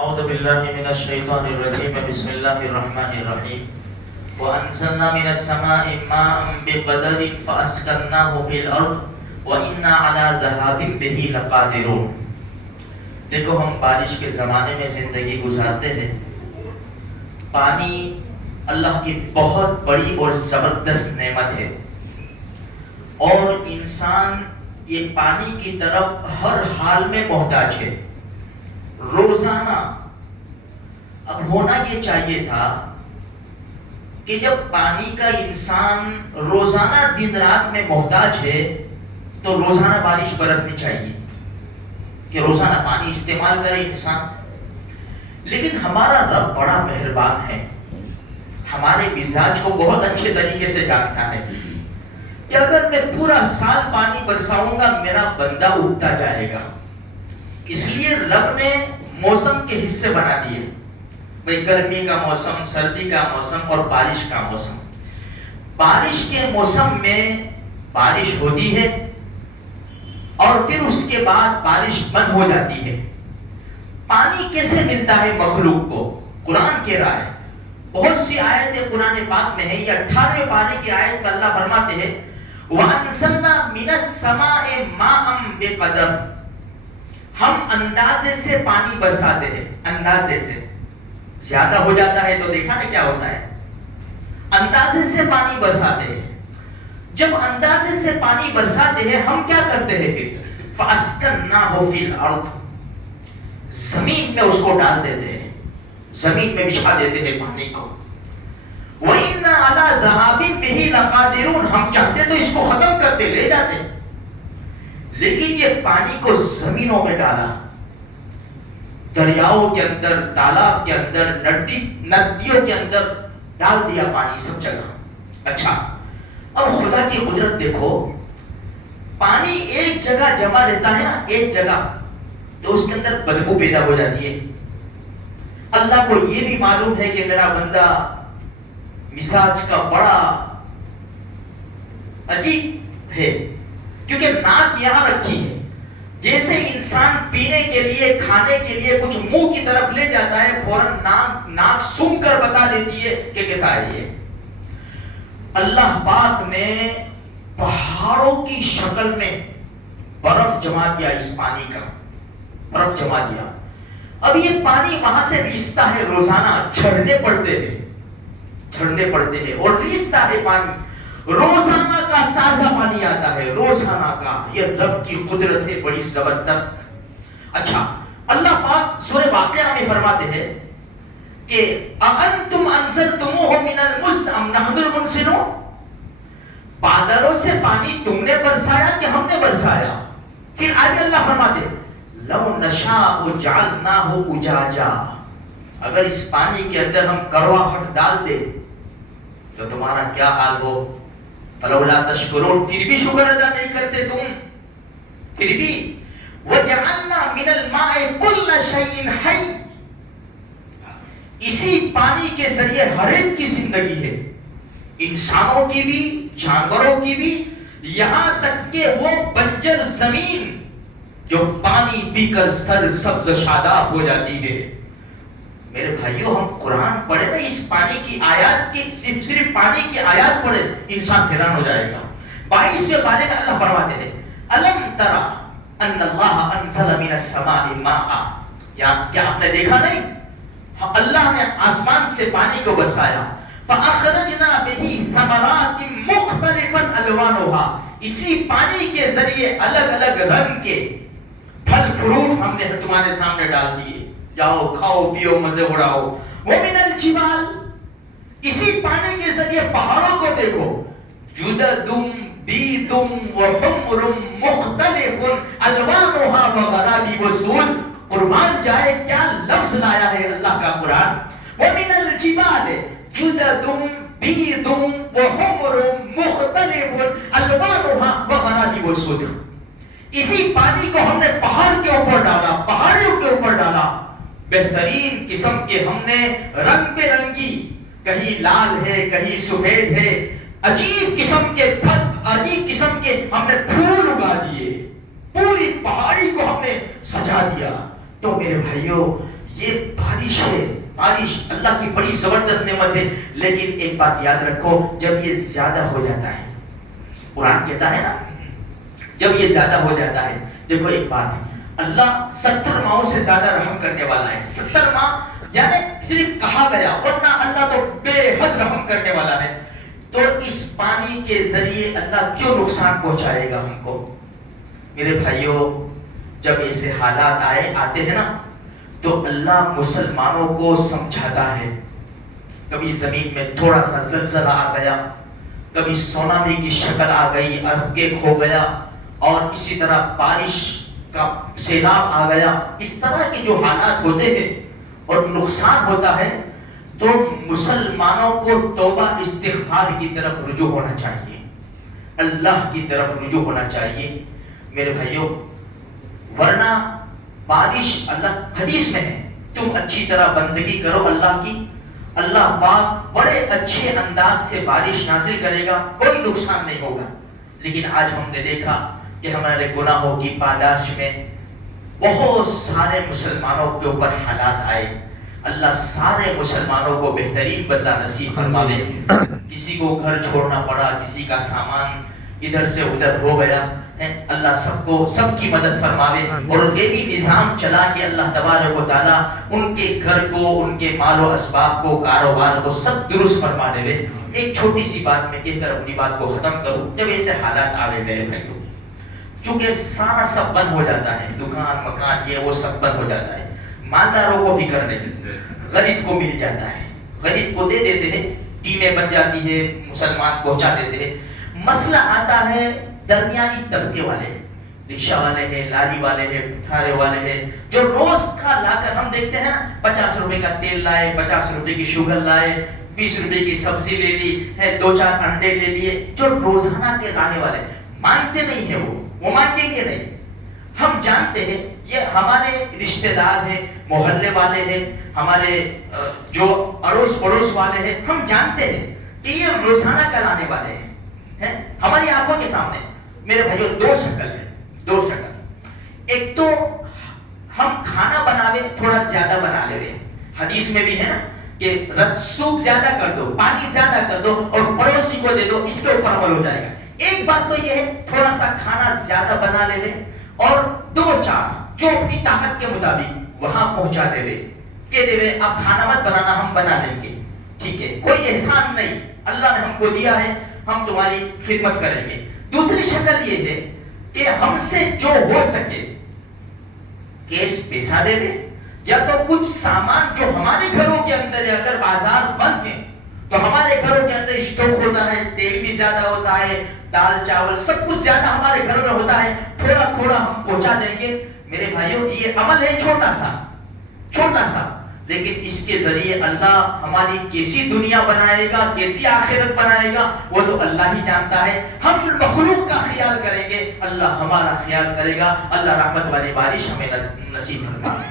اعوذ باللہ من الشیطان الرجیم بسم اللہ الرحمن الرحیم وانزلنا من السماء ماء بقدر فاسکناہ فی الارض وإنا علی ذہاب بہ لقادرون۔ دیکھو ہم بارش کے زمانے میں زندگی گزارتے ہیں۔ پانی اللہ کی بہت بڑی اور زبردست نعمت ہے، اور انسان یہ پانی کی طرف ہر حال میں محتاج ہے۔ روزانہ اب ہونا یہ چاہیے تھا کہ جب پانی کا انسان روزانہ دن رات میں محتاج ہے تو روزانہ بارش برسنی چاہیے کہ روزانہ پانی استعمال کرے انسان۔ لیکن ہمارا رب بڑا مہربان ہے، ہمارے مزاج کو بہت اچھے طریقے سے جانتا ہے کہ اگر میں پورا سال پانی برساؤں گا میرا بندہ اگتا جائے گا۔ اس لیے رب نے موسم کے حصے بنا دیے، بھئی گرمی کا موسم، سردی کا موسم اور بارش کا موسم۔ بارش کے موسم میں بارش ہوتی ہے اور پھر اس کے بعد بارش بند ہو جاتی ہے۔ پانی کیسے ملتا ہے مخلوق کو؟ قرآن کہہ رہا ہے، بہت سی آیتیں قرآن پاک میں ہے۔ یہ 18ویں پارے کی آیت میں اللہ فرماتے ہیں وَأَنزَلْنَا مِنَ السَّمَاءِ مَاءً بِقَدَرٍ، ہم اندازے سے پانی برساتے ہیں۔ اندازے سے زیادہ ہو جاتا ہے تو دیکھا نا کیا ہوتا ہے، اندازے سے پانی برساتے ہیں۔ جب اندازے سے پانی برساتے ہیں ہم کیا کرتے ہیں پھر؟ فَأَسْكَنَّاهُ فِي الْأَرْضِ، زمین میں اس کو ڈال دیتے ہیں، زمین میں بچھا دیتے ہیں پانی کو۔ وَإِنَّا عَلَى ذَهَابٍ بِهِ لَقَادِرُونَ، ہم چاہتے تو اس کو ختم کرتے لے جاتے، لیکن یہ پانی کو زمینوں میں ڈالا، دریاؤں کے اندر، تالاب کے اندر، ندیوں کے اندر ڈال دیا پانی سب جگہ۔ اچھا اب خدا کی قدرت دیکھو، پانی ایک جگہ جمع رہتا ہے نا، ایک جگہ، تو اس کے اندر بدبو پیدا ہو جاتی ہے۔ اللہ کو یہ بھی معلوم ہے کہ میرا بندہ مزاج کا بڑا عجیب ہے، کیونکہ ناک یہاں رکھی ہے، جیسے انسان پینے کے لیے، کھانے کے لیے کچھ منہ کی طرف لے جاتا ہے فوراً ناک سونگ کر بتا دیتی ہے کہ کیسا ہے یہ۔ اللہ پاک نے پہاڑوں کی شکل میں برف جما دیا، اس پانی کا برف جما دیا۔ اب یہ پانی وہاں سے رستا ہے، روزانہ جھرنے پڑتے ہیں، جھرنے پڑتے ہیں اور رستا ہے پانی، روزانہ کا تازہ پانی آتا ہے، روزانہ کا۔ یہ رب کی قدرت ہے بڑی زبردست۔ اچھا اللہ پاک سورہ واقعہ میں فرماتے ہیں کہ اَأَنْتُمْ أَنزَلْتُمُوهُ مِنَ الْمُزْنِ أَمْ نَحْنُ الْمُنزِلُونَ، بادلوں سے پانی تم نے برسایا کہ ہم نے برسایا؟ پھر آگے اللہ فرماتے لَوْ نَشَاءُ جَعَلْنَاهُ أُجَاجًا، اگر اس پانی کے اندر ہم کرواہٹ ڈال دے تو تمہارا کیا حال ہو؟ فَلَوْلَا تَشْكُرُونَ، پھر بھی شکر ادا نہیں کرتے تم، پھر بھی۔ وَجَعَلْنَا مِنَ الْمَاءِ كُلَّ شَيْءٍ حَيٍّ، اسی پانی کے ذریعے ہر ایک کی زندگی ہے، انسانوں کی بھی، جانوروں کی بھی، یہاں تک کہ وہ بنجر زمین جو پانی پی کر سر سبز شاداب ہو جاتی ہے۔ میرے بھائیوں ہم قرآن پڑھے نا، اس پانی کی آیات کی، صرف پانی کی آیات پڑھے انسان حیران ہو جائے گا۔ 22ویں پارے میں اللہ فرماتے ہیں الم ترى ان اللہ انزل من السماء ماء، یا کیا آپ نے دیکھا نہیں اللہ نے آسمان سے پانی کو برسایا، فاخرجنا به ثمرات مختلفا الوانها، اسی پانی کے ذریعے الگ الگ رنگ کے پھل فروٹ ہم نے تمہارے سامنے ڈال دیے، جاؤ کھاؤ پیو مزے اڑاؤ۔ ومن الجبال، اسی پانی کے ذریعے پہاڑوں کو دیکھو، جدد بیض وحمر مختلف الوانها وغرابیب سود، قربان جائے کیا لفظ لایا ہے اللہ کا قرآن۔ ومن الجبال جدد بیض وحمر مختلف الوانها وغرابیب سود، اسی پانی کو ہم نے پہاڑ کے اوپر ڈالا، پہاڑیوں کے اوپر ڈالا، بہترین قسم کے ہم نے رنگ برنگی، کہیں لال ہے کہیں سفید ہے، عجیب قسم کے پھل، عجیب قسم کے ہم نے پھول اگا دیے، پوری پہاڑی کو ہم نے سجا دیا۔ تو میرے بھائیوں یہ بارش ہے، بارش اللہ کی بڑی زبردست نعمت ہے، لیکن ایک بات یاد رکھو، جب یہ زیادہ ہو جاتا ہے، قرآن کہتا ہے نا جب یہ زیادہ ہو جاتا ہے، دیکھو ایک بات ہے، اللہ 70 ماہوں سے زیادہ رحم کرنے والا ہے. 70 ماہ یعنی صرف کہا گیا، ورنہ اللہ تو بے حد رحم کرنے والا ہے. تو اس پانی کے ذریعے اللہ کیوں نقصان پہنچائے گا ہم کو؟ میرے بھائیوں، جب ایسے حالات آتے ہیں نا تو اللہ مسلمانوں کو سمجھاتا ہے. کبھی زمین میں تھوڑا سا زلزلہ آ گیا، کبھی سونامی کی شکل آ گئی، ارتھکویک ہو گیا، اور اسی طرح بارش کا سیلاب آ گیا. اس طرح کے جو حالات ہوتے ہیں اور نقصان ہوتا ہے تو مسلمانوں کو توبہ استغفار کی طرف رجوع ہونا چاہیے، اللہ کی طرف رجوع ہونا چاہیے میرے بھائیوں. ورنہ بارش، اللہ حدیث میں ہے، تم اچھی طرح بندگی کرو اللہ کی، اللہ پاک بڑے اچھے انداز سے بارش نازل کرے گا، کوئی نقصان نہیں ہوگا. لیکن آج ہم نے دیکھا کہ ہمارے گناہوں کی پاداش میں بہت سارے مسلمانوں کے اوپر حالات آئے. اللہ سارے مسلمانوں کو بہترین بدلہ نصیب فرماوے. کسی کو گھر چھوڑنا پڑا، کسی کا سامان ادھر سے ادھر ہو گیا، اللہ سب کی مدد فرماوے. اور یہ بھی نظام چلا کہ اللہ تبارک و تعالیٰ ان کے گھر کو، ان کے مال و اسباب کو، کاروبار کو سب درست فرما دے. ایک چھوٹی سی بات میں کہہ کر اپنی بات کو ختم کروں. جب ایسے حالات آوے میرے بھائیوں، چونکہ سارا سب بند ہو جاتا ہے، دکان مکان یہ وہ سب بند ہو جاتا ہے، مالداروں کو فکر نہیں، غریب کو مل جاتا ہے، غریب کو دے دیتے ہیں، ٹیمیں بن جاتی ہے، مسلمان پہنچا دیتے ہیں. مسئلہ آتا ہے درمیانی طبقے والے، رکشہ والے ہیں، لاری والے ہیں، پٹھارے والے ہیں، جو روز کا لا کر ہم دیکھتے ہیں نا، 50 روپے کا تیل لائے، 50 روپے کی شوگر لائے، 20 روپے کی سبزی لے لی ہے، 2-4 انڈے لے لیے. جو روزانہ کے لانے والے مانگتے نہیں ہیں، وہ مانگیں گے نہیں. ہم جانتے ہیں یہ ہمارے رشتہ دار ہیں، محلے والے ہیں، ہمارے جو اڑوس پڑوس والے ہیں، ہم جانتے ہیں کہ یہ روزانہ کا لانے والے ہیں ہماری آنکھوں کے سامنے. میرے بھائیوں، دو شکل. ایک تو ہم کھانا بناوے، تھوڑا زیادہ بنا لے. حدیث میں بھی ہے نا کہ سوکھ زیادہ کر دو، پانی زیادہ کر دو اور پڑوسی کو دے دو، اس کے اوپر عمل ہو جائے گا. ایک بات تو یہ ہے تھوڑا سا کھانا زیادہ بنا لے اور 2-4 جو اپنی طاقت کے مطابق وہاں پہنچا دے کہ دے اب کھانا مت بنانا، ہم بنا لیں گے، ٹھیک ہے، کوئی احسان نہیں، اللہ نے ہم کو دیا ہے، ہم تمہاری خدمت کریں گے. دوسری شکل یہ ہے کہ ہم سے جو ہو سکے کیش پیسہ دے دے، یا تو کچھ سامان جو ہمارے گھروں کے اندر ہے، اگر بازار بند ہے تو ہمارے گھروں کے اندر اسٹاک ہوتا ہے، تیل بھی زیادہ ہوتا ہے، دال چاول سب کچھ زیادہ ہمارے گھروں میں ہوتا ہے، تھوڑا تھوڑا ہم پہنچا دیں گے. میرے بھائیوں، یہ عمل ہے چھوٹا سا، لیکن اس کے ذریعے اللہ ہماری کیسی دنیا بنائے گا، کیسی آخرت بنائے گا، وہ تو اللہ ہی جانتا ہے. ہم مخلوق کا خیال کریں گے، اللہ ہمارا خیال کرے گا. اللہ رحمت والی بارش ہمیں نصیب فرمائے.